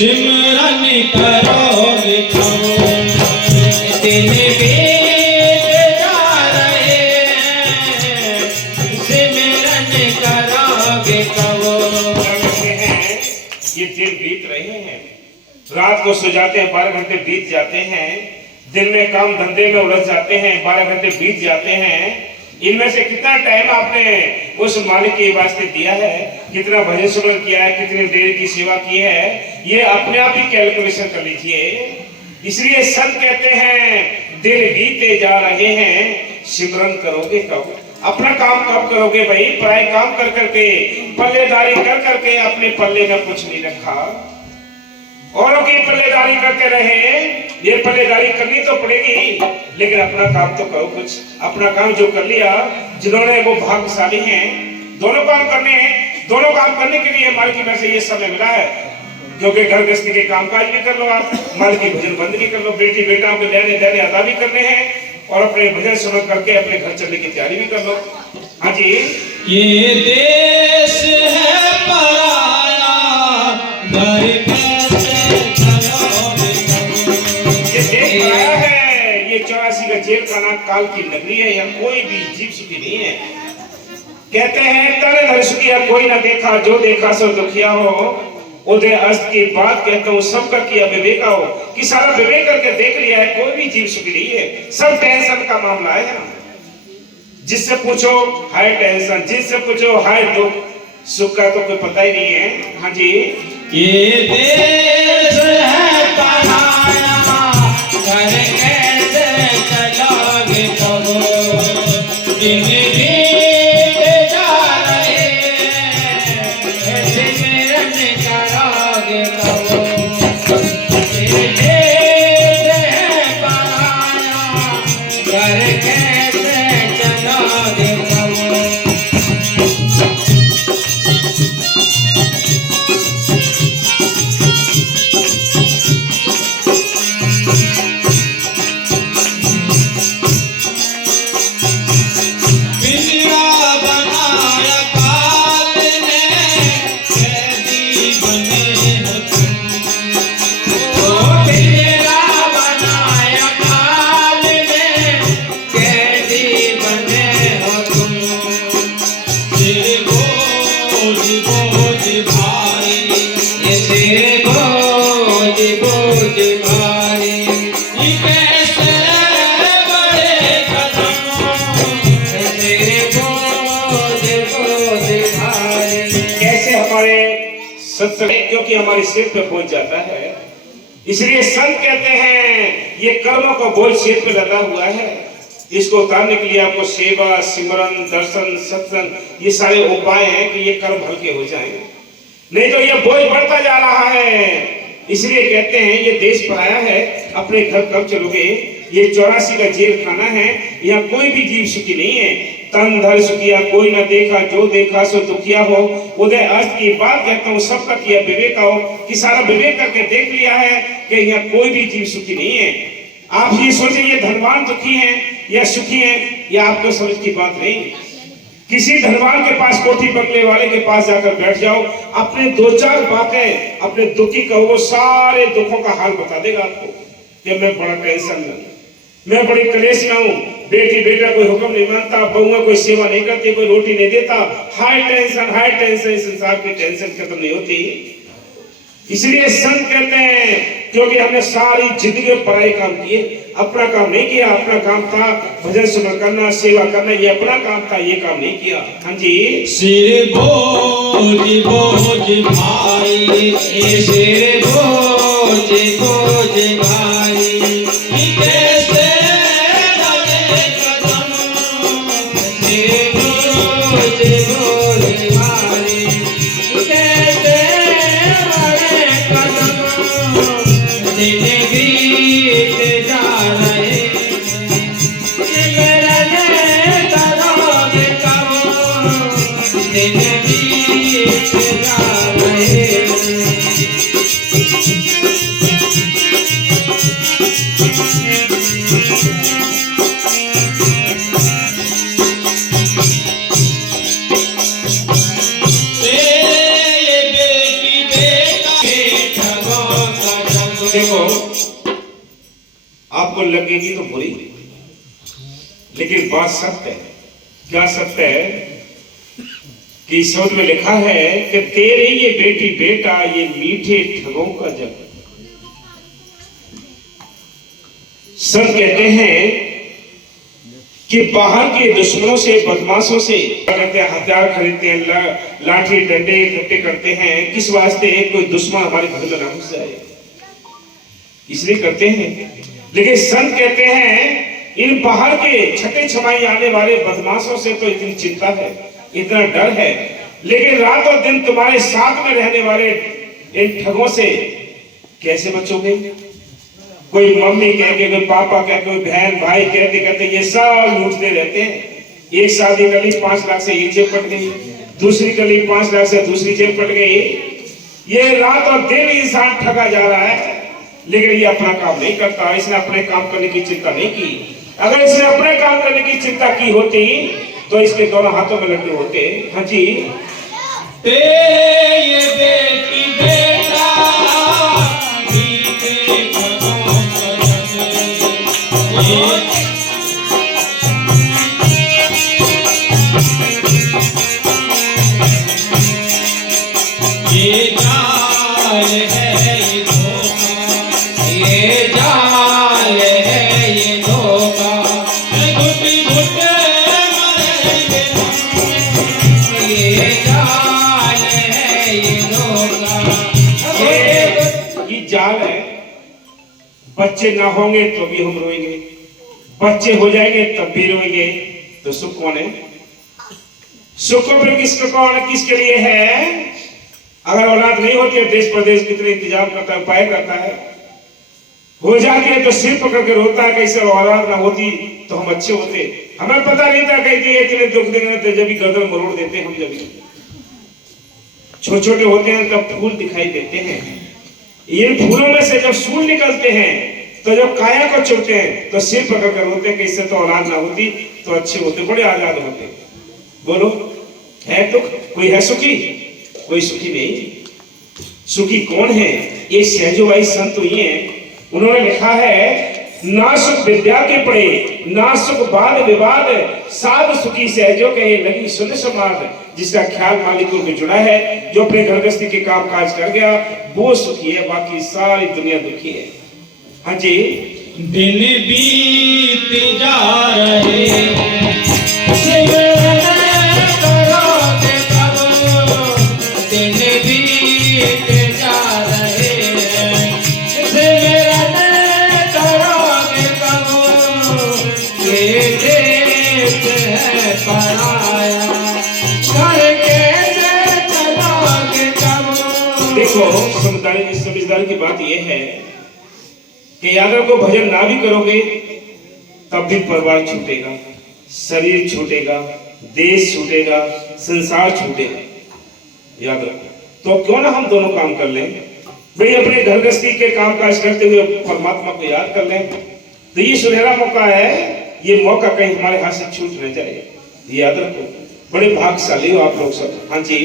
सिमरन करोगे कब, दिन बीत जा रहे हैं, सिमरन करोगे कब। ये दिन बीत रहे हैं, रात को सो जाते हैं, 12 घंटे बीत जाते हैं, दिन में काम धंधे में उलझ जाते हैं, 12 घंटे बीत जाते हैं। इनमें से कितना टाइम आपने उस मालिक के वास्ते दिया है, कितना भजन सुमरन किया है, कितनी देर की सेवा की है, ये अपने आप ही कैलकुलेशन कर लीजिए। इसलिए संत कहते हैं दिन बीते जा रहे हैं, सिमरन करोगे कब। अपना काम कब करोगे भाई? पराए काम कर करके, पल्लेदारी कर करके अपने पल्ले में कुछ नहीं रखा, औरों की पल्लेदारी करते रहे। ये पल्लेदारी करनी तो पड़ेगी, लेकिन अपना काम तो करो कुछ। अपना काम जो कर लिया, जिन्होंने वो भाग्यशाली हैं, दोनों काम करने हैं। दोनों काम करने के लिए माल की वजह से ये समय मिला है, क्योंकि घर गृहस्थी के कामकाज भी कर लो, आप माल की भजन बंद भी कर लो, बेटी बेटाओं के देने देने अदा भी करने हैं, और अपने भजन सुन करके अपने घर चलने की तैयारी भी कर लो। हाँ जी, ये देश है पराया, घर कैसे चलोगे कब। ये देश पराया है, ये 84 का जेल का नाम काल की नगरी है, यहाँ कोई भी जीव सुखी नहीं है। कहते हैं तन धन सुखिया कोई ना देखा, जो देखा सो दुखिया हो। उदय अस्त की बात कहता हूँ, सबका किया विवेक हो, कि सारा विवेक करके देख लिया है, कोई भी जीव सुखी नहीं है, सब टेंशन का मामला है। जिससे पूछो हाय टेंशन, जिससे पूछो हाय दुख, सुख का तो कोई पता ही नहीं है। हाँ जी, ये देश है पराया, घर कैसे चलोगे कब, दिन बीत जा रहे हैं, सिमरन करोगे कब। ये देश है पराया, घर कैसे चलोगे कब। क्योंकि हमारे सिर पे बोझ जाता है। इसलिए संत कहते हैं ये कर्मों का बोझ सिर पे लगा हुआ है, इसको उतारने के लिए आपको सेवा, सिमरन, दर्शन, सत्संग, ये सारे उपाय हैं कि ये कर्म हल्के हो जाएं, नहीं तो ये बोझ बढ़ता जा रहा है। इसलिए कहते हैं ये देश पराया है, अपने घर कब चलोगे। ये 84 का जेल खाना है, यहाँ कोई भी जीव सुखी नहीं है। तन धन सुखिया कोई न देखा, जो देखा सो दुखिया हो। उदय अस्त की बात कहता हूँ, सबका किया विवेक हो, कि सारा विवेक करके देख लिया है कि यहाँ कोई भी जीव सुखी नहीं है। आप ये सोचे ये धनवान दुखी है या सुखी है, यह आपको समझ की बात नहीं। किसी धनवान के पास, कोठी बंगले वाले के पास जाकर बैठ जाओ, अपने 2-4 बातें अपने दुखी कहो, वो सारे दुखों का हाल बता देगा आपको कि मैं बड़ा टेंशन में, मैं बड़ी क्लेश में हूँ, बेटी बेटा कोई हुक्म नहीं मानता, बहुआ कोई सेवा नहीं करती, कोई रोटी नहीं देता, हाई टेंशन हाई टेंशन। संसार की टेंशन खत्म नहीं होती। इसलिए संत कहते हैं क्योंकि हमने सारी जिंदगी पराई काम किए, अपना काम नहीं किया। अपना काम था भजन सुना करना, सेवा करना, ये अपना काम था, ये काम नहीं किया। हाँ जी, सिर बोझ बोझ भाई, सिर बोझ बोझ भाई, कैसे चले कदम, सिर बोझ बोझ भाई, कैसे चले कदम, दिन बीत जा रहे, सिमरन करोगे कब, दिन बीत जा रहे। आपको लगेगी तो बुरी, लेकिन बात सत्य है। क्या सत्य है कि शब्द में लिखा है कि तेरे ये बेटी बेटा ये मीठे ठगों का जग। सब कहते हैं कि बाहर के दुश्मनों से बदमाशों से करते हैं, हथियार खरीदते हैं, लाठी डंडे इकट्ठे करते हैं। किस वास्ते? कोई दुश्मन हमारे घर में ना घुस जाए, इसलिए करते हैं। लेकिन संत कहते हैं इन बाहर के छठे छमाई आने वाले बदमाशों से तो इतनी चिंता है, इतना डर है, लेकिन रात और दिन तुम्हारे साथ में रहने वाले इन ठगों से कैसे बचोगे? कोई मम्मी कह के, कोई पापा कह के, कोई बहन भाई कहते कहते ये सब लूटते रहते हैं। एक शादी कर ली 5 लाख से ये जेब कट गई, दूसरी कर ली 5 लाख से दूसरी जेब कट गई। ये रात और दिन इंसान ठगा जा रहा है, लेकिन ये अपना काम नहीं करता। इसने अपने काम करने की चिंता नहीं की। अगर इसने अपने काम करने की चिंता की होती तो इसके दोनों हाथों में लगे होते। हाँ जी, तेरे ये बेटी बेटा मीठे ठगों का जग। ये जाल है ये धोखा, ये जाल है ये धोखा, घुट घुट मरेंगे हम। ये जाल है ये धोखा, ये जाल है। बच्चे ना होंगे तो भी हम रोएंगे, बच्चे हो जाएंगे तब भी रोएंगे। तो सुख कौन है? सुख फिर किसका कौन है, किसके लिए है? अगर औलाद नहीं होती है, देश प्रदेश कितने इंतजाम करता है, उपाय करता है। हो जाती है तो सिर पकड़ के रोता है, कैसे औलाद ना होती तो हम अच्छे होते। हमें पता नहीं था कहती है इतने दुख देंगे तो जब भी गर्दन मरोड़ देते हैं हम। जब छोटे छोटे होते हैं तब फूल दिखाई देते हैं। इन फूलों में से जब सूल निकलते हैं तो जब काया को चुभते हैं तो सिर पकड़ कर रोते हैं कि इससे तो औलाद ना होती तो अच्छे होते, बड़े आजाद होते। बोलो, है दुख? कोई है सुखी? कोई सुखी नहीं। सुखी कौन है? ये सहजोबाई संत हुई हैं, उन्होंने लिखा है ना सुख विद्या के पड़े, ना सुख वाद विवाद, साध सुखी सहजो कहे लगी सुन समाद। जिसका ख्याल मालिकों में जुड़ा है, जो अपने घर गृहस्थी के काम काज कर गया, वो सुखी है, बाकी सारी दुनिया दुखी है। हाँ जी, दिन बीत जा रहे हैं, दिन बीत जा रहे हैं, करोगे कब? ये देश है पराया, घर कैसे चलोगे कब? देखो समझदारी की बात यह है कि अगर को भजन ना भी करोगे तब भी परिवार छूटेगा, शरीर छूटेगा, देश छूटेगा, संसार छूटेगा। याद रखो। तो क्यों ना हम दोनों काम कर लें भाई, अपने घर गृहस्थी के काम काज करते हुए परमात्मा को याद कर लें। तो ये सुनहरा मौका है, ये मौका कहीं हमारे हाथ से छूट न जाए, याद रखो। बड़े भाग्यशाली हो आप लोग सब। हाँ जी,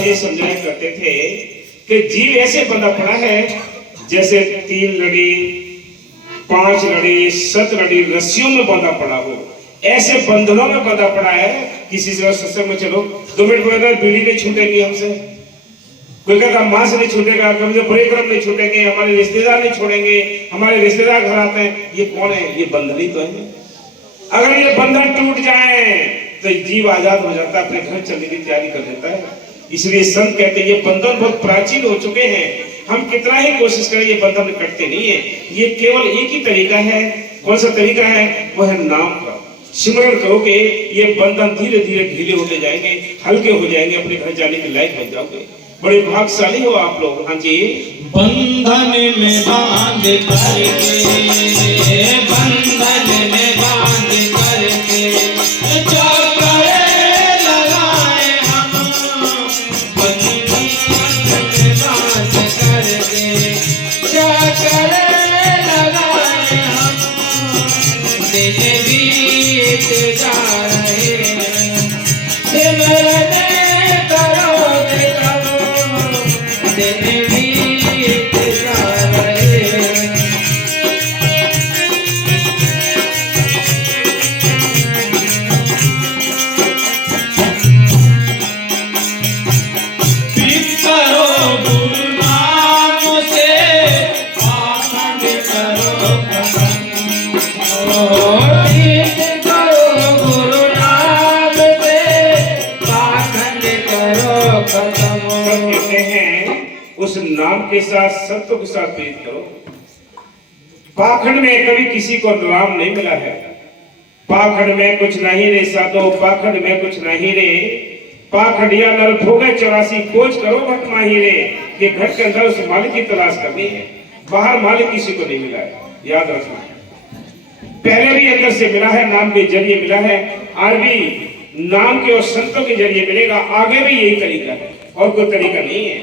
ये समझाया करते थे कि जीव ऐसे बंधा पड़ा है जैसे 3 लड़ी 5 लड़ी 7 लड़ी रस्सियों में बंधा पड़ा हो, ऐसे बंधनों में बंधा पड़ा है। किसी से सत्संग में चलो 2 मिनट बोलेगा बीड़ी नहीं छूटेगी हमसे, कोई कहता मां से नहीं छूटेगा, कभी से बुरे कर्म नहीं छूटेंगे, हमारे रिश्तेदार नहीं छोड़ेंगे, हमारे रिश्तेदार घर आते हैं। ये कौन है? ये बंधन ही तो है। अगर ये बंधन टूट जाए तो जीव आजाद हो जाता है, अपने घर चलने की तैयारी कर लेता है। इसलिए संत कहते हैं ये बंधन बहुत प्राचीन हो चुके हैं, हम कितना ही कोशिश करें ये बंधन कटते नहीं है। ये केवल एक ही तरीका है। कौन सा तरीका है? वो है नाम का। सिमरन करोगे ये बंधन धीरे धीरे ढीले होते जाएंगे, हल्के हो जाएंगे, अपने घर जाने के लायक बन जाओगे। बड़े भाग्यशाली हो आप लोग। हाँ जी। बंधन में बांध करके, बंधन में बांध करके चक्कर लगाए हम, बंधन में बांध करके चक्कर लगाए हम, दिन बीत जा रहे हैं, सिमरन करोगे कब, दिन बीत जा रहे हैं। प्रीत करो गुरु नाम से, पाखंड करो खत्म। प्रीत करो गुरु नाम से, पाखंड करो खत्म। कहते हैं उस नाम के साथ, सत्य के साथ प्रीत करो। पाखंड में कभी किसी को राम नहीं मिला है। पाखंड में कुछ नहीं रे साधो, पाखंड में कुछ नहीं रे, पाखंडिया नर भोगे 84 खोज करो भट माही रे। ये घर के अंदर उस मालिक की तलाश करनी है, बाहर मालिक किसी को नहीं मिला है, याद रखना। पहले भी अंदर से मिला है, नाम के जरिए मिला है, आज भी नाम के और संतों के जरिए मिलेगा, आगे भी यही तरीका है और कोई तरीका नहीं है।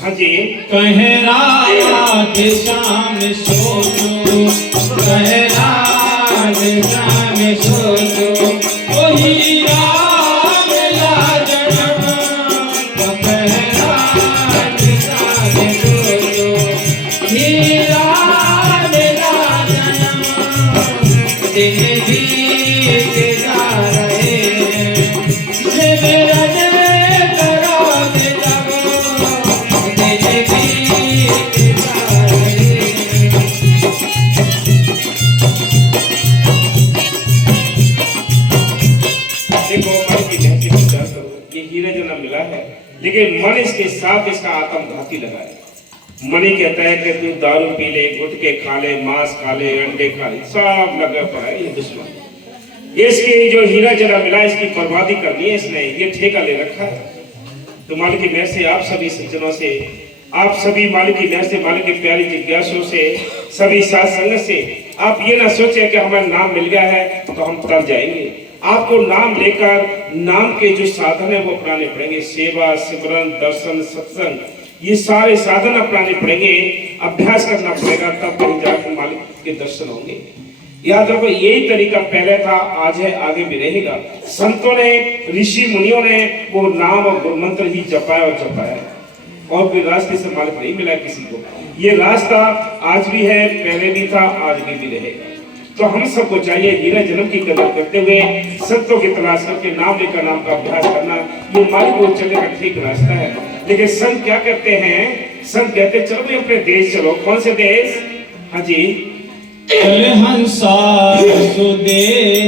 हाँ जी। कहे राधे श्याम सोचो, कहे राधे श्याम सोचो, वही राम ला जन्म, कहे राधे श्याम सोचो, ही राम ला जन्म, दिन बीत जा रहे हैं, सिमरन करोगे कब, दिन बीत जा रहे हैं। देखो मन की महती विचार करो, ये हीरे जो न मिला है, लेकिन मन इसके साथ इसका आत्मघाती लगा है। मनी कहता है कि तू दारू पी ले, गुटखे खा ले, मांस खा ले, अंडे खा ले, सब लगा पड़ा है ये दुश्मन। इसकी जो हीरा जरा मिला इसकी बर्बादी करनी है इसने, ये ठेका ले रखा है। तो मालिक की मेहर से आप सभी सज्जनों से, आप सभी मालिक की मेहर से, मालिक के प्यारी जिज्ञासुओं से, सभी साथ संगत से, आप ये ना सोचे कि हमें नाम मिल गया है तो हम तर जाएंगे। आपको नाम लेकर नाम के जो साधन है वो अपनाने पड़ेंगे। सेवा, सिमरन, दर्शन, सत्संग, ये सारे साधन अपनाने पड़ेंगे, अभ्यास करना पड़ेगा, तब कहीं जाकर मालिक के दर्शन होंगे। याद रखो यही तरीका पहले था, आज है, आगे भी रहेगा। संतों ने, ऋषि मुनियों ने वो नाम और गुरु मंत्र ही जपाया और जपाया, और कोई रास्ते से मालिक नहीं मिला किसी को। ये रास्ता आज भी है, पहले भी था, आज भी रहेगा। तो हम सबको चाहिए हीरा जन्म की कदर करते हुए संतों की तलाश करके नाम लेकर नाम का अभ्यास करना, ये मालिक को चलने का ठीक रास्ता है। लेकिन संत क्या कहते हैं? संत कहते चलो भाई अपने देश चलो। कौन से देश? हाँ जी। हंसा सुदेव